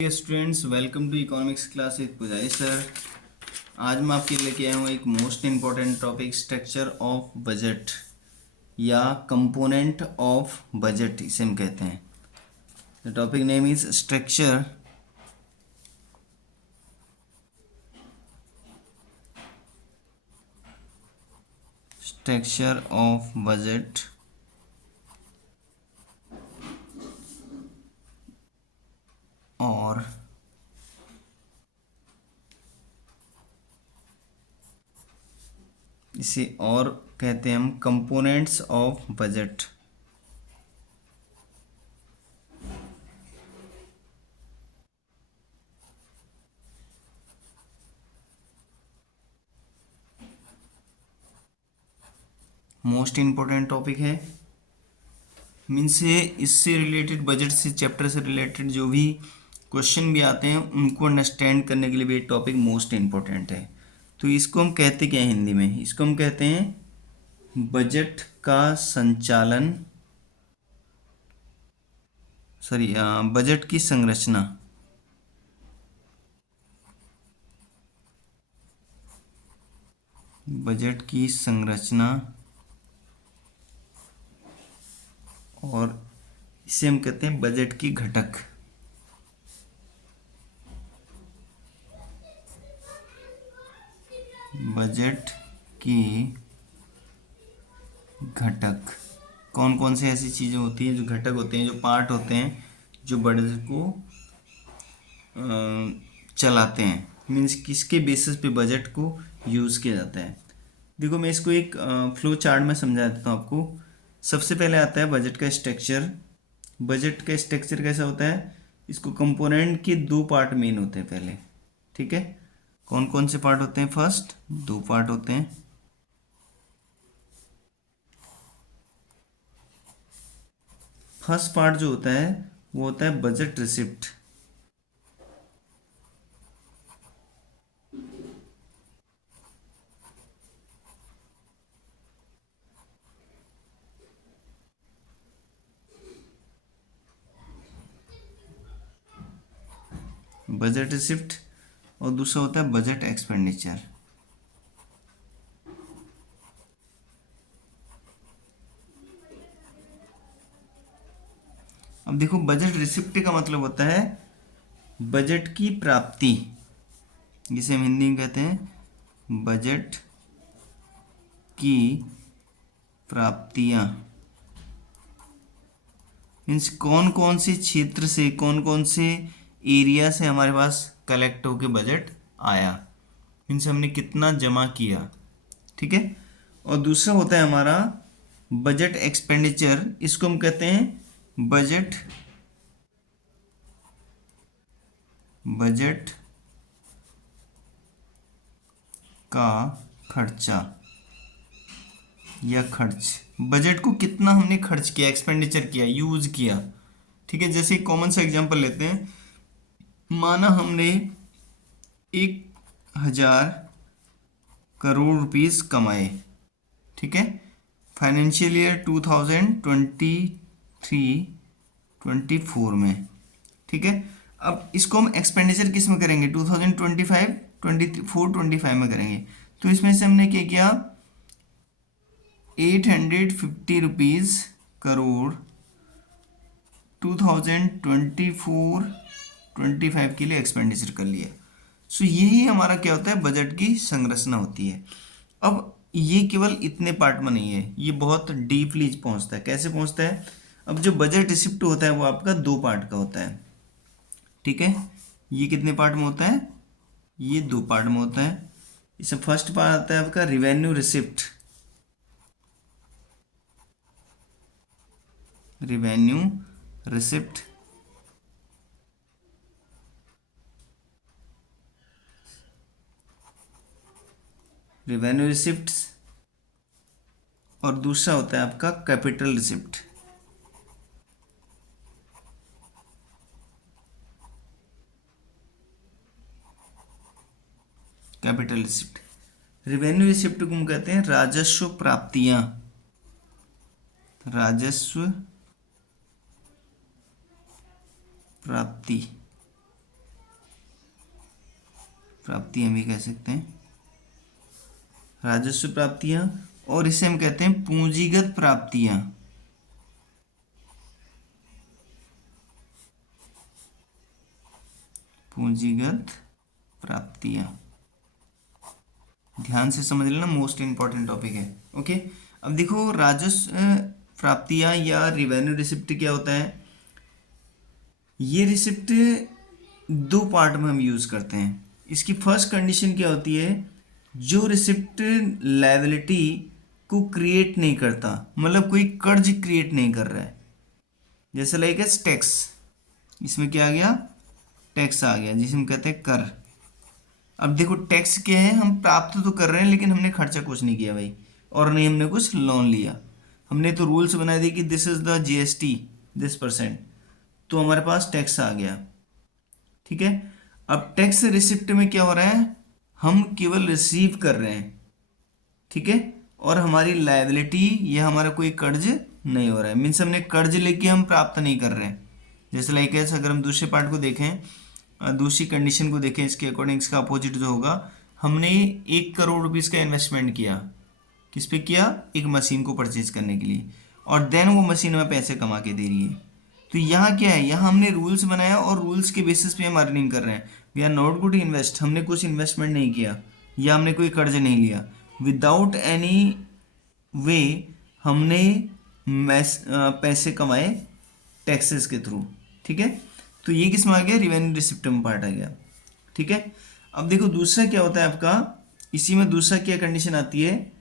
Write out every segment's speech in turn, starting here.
Students, welcome to economics class with Pujari sir. आज मैं आपके लिए लेके आया हूँ एक most important topic, structure of budget या कंपोनेंट ऑफ बजट इसे हम कहते हैं। The topic name is structure of budget और इसे और कहते हैं हम components of budget. Most important topic है, मीन्स इससे रिलेटेड, बजट से चैप्टर से रिलेटेड जो भी क्वेश्चन भी आते हैं उनको अंडरस्टैंड करने के लिए भी टॉपिक मोस्ट इम्पोर्टेंट है। तो इसको हम कहते क्या हैं हिंदी में? इसको हम कहते हैं बजट का संचालन, बजट की संरचना। बजट की संरचना, और इसे हम कहते हैं बजट की घटक। बजट की घटक कौन कौन से ऐसी चीज़ें होती हैं, जो घटक होते हैं, जो पार्ट होते हैं, जो बजट को चलाते हैं, मीन्स किसके बेसिस पे बजट को यूज़ किया जाता है। देखो, मैं इसको एक फ्लो चार्ट में समझा देता हूँ आपको। सबसे पहले आता है बजट का स्ट्रक्चर। बजट का स्ट्रक्चर कैसा होता है? इसको कंपोनेंट के दो पार्ट मेन होते हैं पहले, ठीक है। कौन कौन से पार्ट होते हैं? फर्स्ट दो पार्ट होते हैं। फर्स्ट पार्ट जो होता है वो होता है बजट रिसिप्ट। बजट रिसिप्ट, और दूसरा होता है बजट एक्सपेंडिचर। अब देखो, बजट रिसिप्ट का मतलब होता है बजट की प्राप्ति, जिसे हम हिंदी में कहते हैं बजट की प्राप्तियां। मीन्स कौन कौन से क्षेत्र से, कौन कौन से एरिया से हमारे पास कलेक्ट होके बजट आया, मीन्स हमने कितना जमा किया, ठीक है। और दूसरा होता है हमारा बजट एक्सपेंडिचर। इसको हम कहते हैं बजट का खर्चा या खर्च। बजट को कितना हमने खर्च किया, एक्सपेंडिचर किया, यूज किया, ठीक है। जैसे कॉमन सा एग्जांपल लेते हैं, माना हमने 1,000 करोड़ रुपीस कमाए, ठीक है, फाइनेंशियल ईयर 2023-24 में, ठीक है। अब इसको हम एक्सपेंडिचर किस में करेंगे? 2025-24-25 में करेंगे। तो इसमें से हमने क्या किया? 850 रुपीज़ करोड़ 2024-25 के लिए एक्सपेंडिचर कर लिया। सो यही हमारा क्या होता है? बजट की संरचना होती है। अब ये केवल इतने पार्ट में नहीं है, ये बहुत डीपली पहुंचता है। कैसे पहुंचता है? अब जो बजट रिसिप्ट होता है वो आपका दो पार्ट का होता है, ठीक है। ये कितने पार्ट में होता है? ये दो पार्ट में होता है। इसमें फर्स्ट पार्ट आता है आपका revenue receipt. Revenue receipt revenue receipt, और दूसरा होता है आपका capital receipt. Capital receipt, revenue receipt को हम कहते हैं राजस्व प्राप्तियां। राजस्व प्राप्ति, प्राप्तियां भी कह सकते हैं, राजस्व प्राप्तियां, और इसे हम कहते हैं पूंजीगत प्राप्तियां। पूंजीगत प्राप्तियां, ध्यान से समझ लेना, मोस्ट इंपॉर्टेंट टॉपिक है। ओके, अब देखो राजस्व प्राप्तियां या रिवेन्यू रिसिप्ट क्या होता है। ये रिसिप्ट दो पार्ट में हम यूज करते हैं। इसकी फर्स्ट कंडीशन क्या होती है, जो रिसिप्ट लायबिलिटी को क्रिएट नहीं करता, मतलब कोई कर्ज क्रिएट नहीं कर रहा है। जैसे लाइक एस टैक्स, इसमें क्या आ गया, टैक्स आ गया जिसे हम कहते हैं कर। अब देखो टैक्स क्या है, हम प्राप्त तो कर रहे हैं लेकिन हमने खर्चा कुछ नहीं किया भाई, और नहीं हमने कुछ लोन लिया। हमने तो रूल्स बना दिए कि this is the GST this percent, तो हमारे पास टैक्स आ गया। ठीक है, अब टैक्स रिसिप्ट में क्या हो रहा है, हम केवल रिसीव कर रहे हैं। ठीक है, और हमारी लायबिलिटी या हमारा कोई कर्ज नहीं हो रहा है, मीन्स हमने कर्ज लेके हम प्राप्त नहीं कर रहे हैं। जैसे लाइक ऐसा अगर हम दूसरे पार्ट को देखें, दूसरी कंडीशन को देखें, इसके अकॉर्डिंग इसका अपोजिट जो होगा, हमने 1 करोड़ रुपीज़ का इन्वेस्टमेंट किया, किस पे किया, एक मशीन को परचेज करने के लिए, और देन वो मशीन हमें पैसे कमा के दे रही है। तो यहाँ क्या है, यहाँ हमने रूल्स बनाया और रूल्स के बेसिस पे हम अर्निंग कर रहे हैं। We are not good invest, हमने कुछ इन्वेस्टमेंट नहीं किया या हमने कोई कर्ज नहीं लिया, विदाउट एनी वे हमने पैसे कमाए टैक्सेस के थ्रू। ठीक है, तो ये किस में आ गया, रिवेन्यू रिसिप्ट में पार्ट आ गया। ठीक है, अब देखो दूसरा क्या होता है आपका, इसी में दूसरा क्या कंडीशन आती है,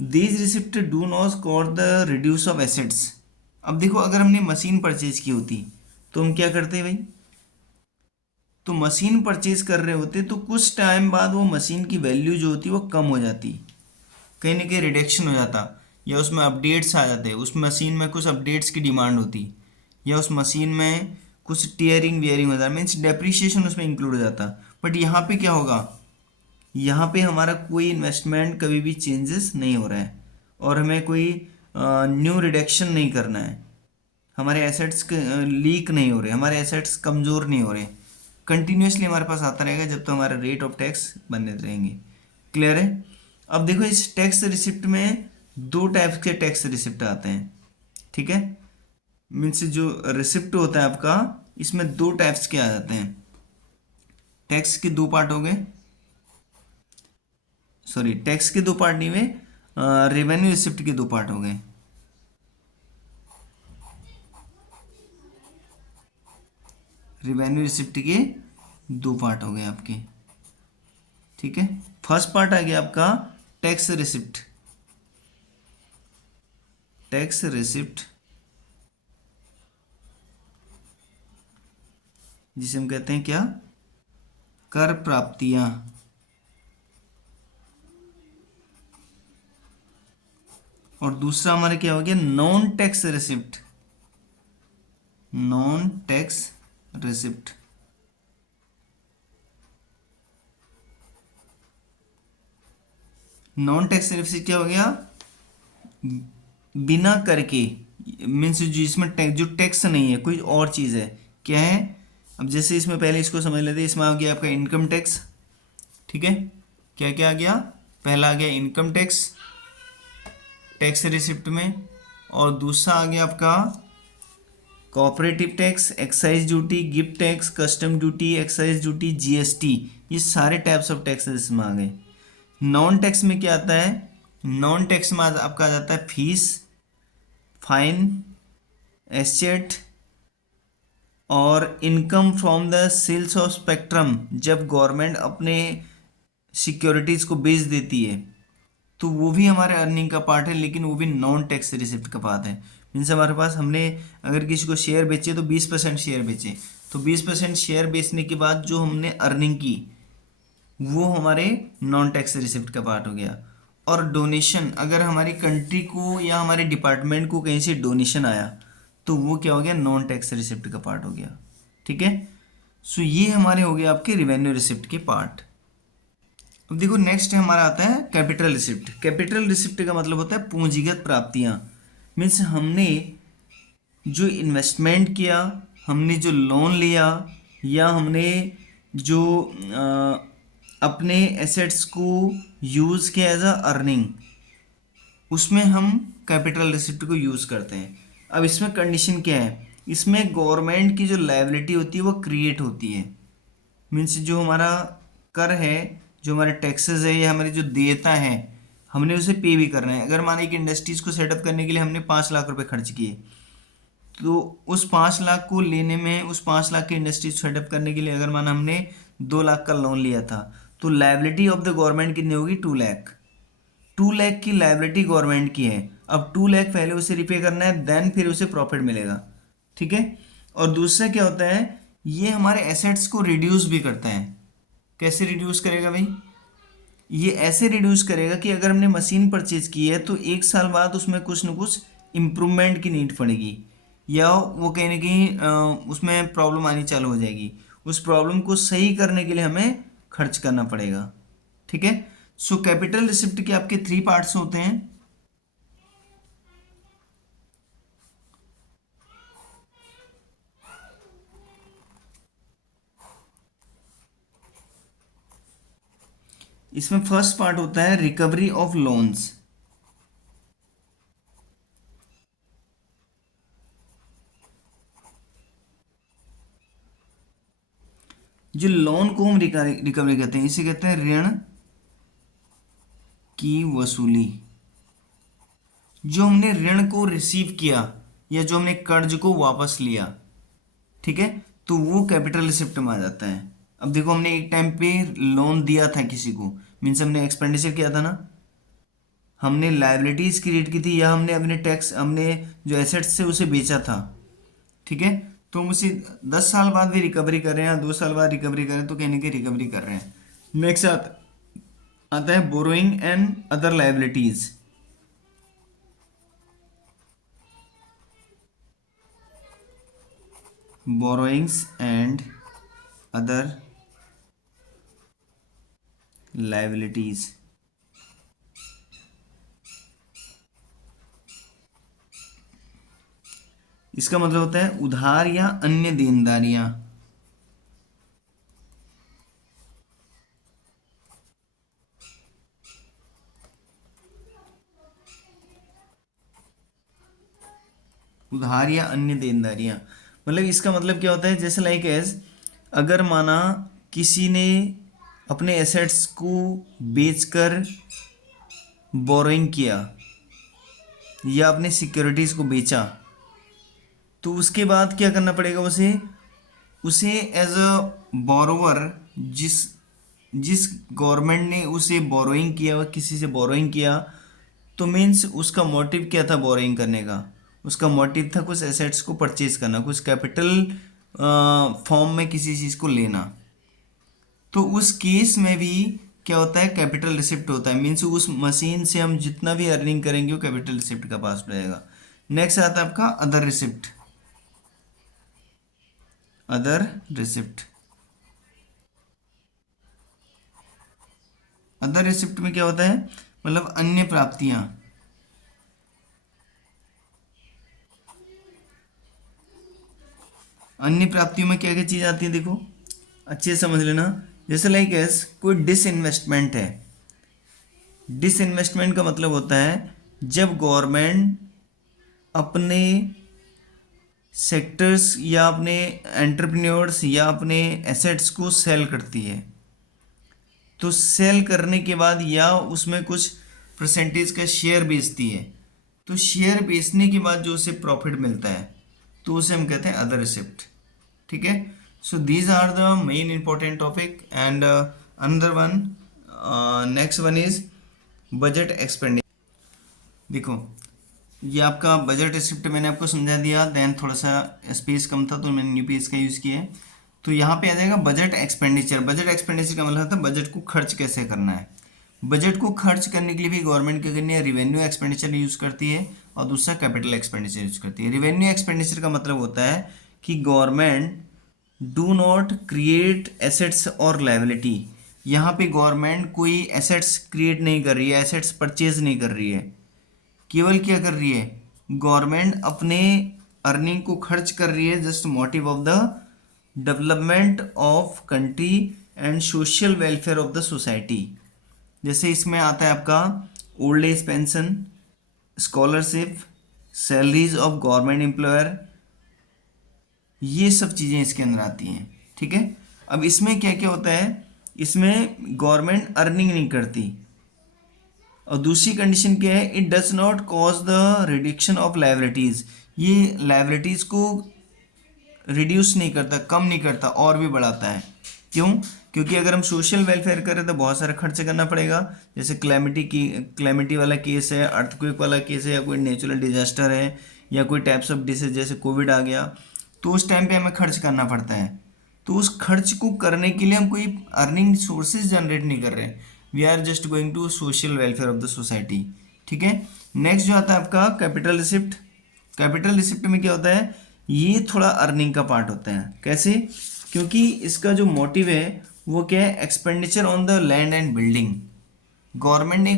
these receipt do not cause the reduce of assets. अब देखो अगर हमने मशीन परचेज की होती तो हम क्या करते भाई, तो मशीन परचेज कर रहे होते तो कुछ टाइम बाद वो मशीन की वैल्यू जो होती वो कम हो जाती, कहीं ना कहीं रिडक्शन हो जाता, या उसमें अपडेट्स आ जाते, उस मशीन में कुछ अपडेट्स की डिमांड होती, या उस मशीन में कुछ टीयरिंग वियरिंग हो जाता, मीन्स डेप्रिसिएशन उसमें इंक्लूड हो जाता। बट यहाँ पे क्या होगा, यहाँ पे हमारा कोई इन्वेस्टमेंट कभी भी चेंजेस नहीं हो रहा है, और हमें कोई न्यू रिडक्शन नहीं करना है, हमारे एसेट्स लीक नहीं हो रहे, हमारे एसेट्स कमज़ोर नहीं हो रहे, कंटिन्यूसली हमारे पास आता रहेगा जब तक तो हमारा रेट ऑफ टैक्स बने रहेंगे। क्लियर है। अब देखो इस टैक्स रिसिप्ट में दो टाइप्स के टैक्स रिसिप्ट आते हैं। ठीक है, मीन्स जो रिसिप्ट होता है आपका, इसमें दो टाइप्स के आ जाते हैं। टैक्स के दो पार्ट हो गए, सॉरी टैक्स के दो पार्ट नहीं हुए, रेवेन्यू रिसिप्ट के दो पार्ट हो गए। रेवेन्यू रिसिप्ट के दो पार्ट हो गए आपके। ठीक है, फर्स्ट पार्ट आ गया आपका टैक्स रिसिप्ट। टैक्स रिसिप्ट जिसे हम कहते हैं क्या, कर प्राप्तियां। और दूसरा हमारा क्या हो गया, non tax receipt. Non tax receipt, non tax receipt क्या हो गया, बिना करके, मीन्स जिसमें टैक्स, जो टैक्स नहीं है, कोई और चीज़ है, क्या है। अब जैसे इसमें पहले इसको समझ लेते हैं, इसमें आ गया आपका इनकम टैक्स। ठीक है, क्या क्या आ गया, पहला आ गया इनकम टैक्स टैक्स रिसिप्ट में, और दूसरा आ गया आपका cooperative tax, excise duty, gift tax, custom duty, excise duty, GST, ये सारे टाइप्स ऑफ टैक्स इसमें आ गए। नॉन टैक्स में क्या आता है, नॉन टैक्स में आपका आ जाता है फीस, फाइन, एसेट, और income from the sales of spectrum. जब गवर्नमेंट अपने सिक्योरिटीज़ को बेच देती है तो वो भी हमारे अर्निंग का पार्ट है, लेकिन वो भी नॉन टैक्स रिसिप्ट का पार्ट है। मीन्स हमारे पास, हमने अगर किसी को शेयर बेचे तो 20% शेयर बेचे, तो 20% शेयर बेचने के बाद जो हमने अर्निंग की वो हमारे नॉन टैक्स रिसिप्ट का पार्ट हो गया। और डोनेशन, अगर हमारी कंट्री को या हमारे डिपार्टमेंट को कहीं से डोनेशन आया तो वो क्या हो गया, नॉन टैक्स रिसिप्ट का पार्ट हो गया। ठीक है, सो ये हमारे हो गए आपके रिवेन्यू रिसिप्ट के पार्ट। अब देखो नेक्स्ट हमारा आता है कैपिटल रिसिप्ट। कैपिटल रिसिप्ट का मतलब होता है पूंजीगत प्राप्तियां, मीन्स हमने जो इन्वेस्टमेंट किया, हमने जो लोन लिया, या हमने जो अपने एसेट्स को यूज़ किया एज अ अर्निंग, उसमें हम कैपिटल रिसिप्ट को यूज़ करते हैं। अब इसमें कंडीशन क्या है, इसमें गवर्नमेंट की जो लायबिलिटी होती है वो क्रिएट होती है। मीन्स जो हमारा कर है, जो हमारे टैक्सेस है या हमारी जो देयता है, हमने उसे पे भी करना है। अगर माने कि इंडस्ट्रीज़ को सेटअप करने के लिए हमने 5 लाख रुपए खर्च किए, तो उस 5 लाख को लेने में, उस 5 लाख की इंडस्ट्रीज सेटअप करने के लिए अगर माना हमने 2 लाख का लोन लिया था, तो लायबिलिटी ऑफ द गवर्नमेंट कितनी होगी, 2 लाख। 2 लाख की लायबिलिटी गवर्नमेंट की है। अब 2 लाख पहले उसे रिपे करना है, देन फिर उसे प्रॉफिट मिलेगा। ठीक है। और दूसरा क्या होता है, ये हमारे एसेट्स को रिड्यूस भी करता है। कैसे रिड्यूस करेगा भाई, ये ऐसे रिड्यूस करेगा कि अगर हमने मशीन परचेज की है तो 1 साल बाद उसमें कुछ ना कुछ इम्प्रूवमेंट की नीड पड़ेगी, या वो कहीं ना कहीं उसमें प्रॉब्लम आनी चालू हो जाएगी। उस प्रॉब्लम को सही करने के लिए हमें खर्च करना पड़ेगा। ठीक है। सो कैपिटल रिसिप्ट के आपके 3 पार्ट्स होते हैं। इसमें फर्स्ट पार्ट होता है रिकवरी ऑफ लोन्स। जो लोन को हम रिकवरी कहते हैं, इसे कहते हैं ऋण की वसूली। जो हमने ऋण को रिसीव किया या जो हमने कर्ज को वापस लिया, ठीक है, तो वो कैपिटल रिसिप्ट में आ जाता है। अब देखो, हमने एक टाइम पे लोन दिया था किसी को, मीन्स हमने एक्सपेंडिचर किया था ना, हमने लायबिलिटीज क्रिएट की थी, या हमने अपने टैक्स, हमने जो एसेट्स से उसे बेचा था। ठीक है। तो हम उसे 10 साल बाद भी रिकवरी कर रहे हैं, 2 साल बाद रिकवरी कर रहे हैं, तो कहने की रिकवरी कर रहे हैं। नेक्स्ट आता है borrowing and other liabilities. Borrowings and other liabilities. इसका मतलब होता है उधार या अन्य देनदारियां। उधार या अन्य देनदारियां, मतलब इसका मतलब क्या होता है, जैसे लाइक एज, अगर माना किसी ने अपने एसेट्स को बेचकर बोरोइंग किया या अपने सिक्योरिटीज को बेचा, तो उसके बाद क्या करना पड़ेगा उसे, उसे एज अ बोरोवर, जिस जिस गवर्नमेंट ने उसे बोरोइंग किया, वह किसी से बोरोइंग किया, तो मीन्स उसका मोटिव क्या था बोरोइंग करने का, उसका मोटिव था कुछ एसेट्स को परचेज करना, कुछ कैपिटल फॉर्म में किसी चीज़ को लेना। तो उस केस में भी क्या होता है, कैपिटल रिसिप्ट होता है। मीन्स उस मशीन से हम जितना भी अर्निंग करेंगे वो कैपिटल रिसिप्ट का पास रहेगा। नेक्स्ट आता है आपका other receipt. Other receipt, other receipt में क्या होता है, मतलब अन्य प्राप्तियां। अन्य प्राप्तियों में क्या क्या चीज़ आती है, देखो अच्छे से समझ लेना। जैसे लाइक एस कोई डिसइन्वेस्टमेंट है। डिसइन्वेस्टमेंट का मतलब होता है जब गवर्नमेंट अपने सेक्टर्स या अपने एंटरप्रेन्योर्स या अपने एसेट्स को सेल करती है, तो सेल करने के बाद या उसमें कुछ परसेंटेज का शेयर बेचती है, तो शेयर बेचने के बाद जो उसे प्रॉफिट मिलता है, तो उसे हम कहते हैं अदर रिसिप्ट। ठीक है। So these are the main important topic and another one, next one is budget expenditure. देखो, ये आपका बजट रिसिप्ट मैंने आपको समझा दिया, देन थोड़ा सा स्पेस कम था तो मैंने न्यू पेज का यूज़ किया है। तो यहाँ पे आ जाएगा बजट एक्सपेंडिचर। बजट एक्सपेंडिचर का मतलब होता है बजट को खर्च कैसे करना है। बजट को खर्च करने के लिए भी गवर्नमेंट क्या करनी है, रिवेन्यू एक्सपेंडिचर यूज़ करती है, और दूसरा कैपिटल एक्सपेंडिचर यूज़ करती है। रिवेन्यू एक्सपेंडिचर का मतलब होता है कि government do not create assets और लायबिलिटी। यहाँ पे गवर्नमेंट कोई एसेट्स क्रिएट नहीं कर रही है, एसेट्स परचेज नहीं कर रही है, केवल क्या कर रही है, गवर्नमेंट अपने अर्निंग को खर्च कर रही है, just motive of the development of country and social welfare of the society. जैसे इसमें आता है आपका old age pension, scholarship, salaries of government employer, ये सब चीज़ें इसके अंदर आती हैं। ठीक है, अब इसमें क्या क्या होता है, इसमें गवर्नमेंट अर्निंग नहीं करती, और दूसरी कंडीशन क्या है, it does not cause the reduction of liabilities, ये लाइबिलिटीज़ को रिड्यूस नहीं करता, कम नहीं करता, और भी बढ़ाता है। क्यों? क्योंकि अगर हम सोशल वेलफेयर करें तो बहुत सारा खर्च करना पड़ेगा। जैसे क्लैमिटी वाला केस है, अर्थक्वेक वाला केस है, या कोई नेचुरल डिजास्टर है, या कोई टाइप्स ऑफ डिसीज जैसे कोविड आ गया, तो उस टाइम पे हमें खर्च करना पड़ता है। तो उस खर्च को करने के लिए हम कोई अर्निंग सोर्सेज जनरेट नहीं कर रहे, we are just going to social welfare of the society. ठीक है, नेक्स्ट जो आता है आपका कैपिटल रिसिप्ट। कैपिटल रिसिप्ट में क्या होता है, ये थोड़ा अर्निंग का पार्ट होता है। कैसे? क्योंकि इसका जो मोटिव है वो क्या है, expenditure on the land and building. Government ने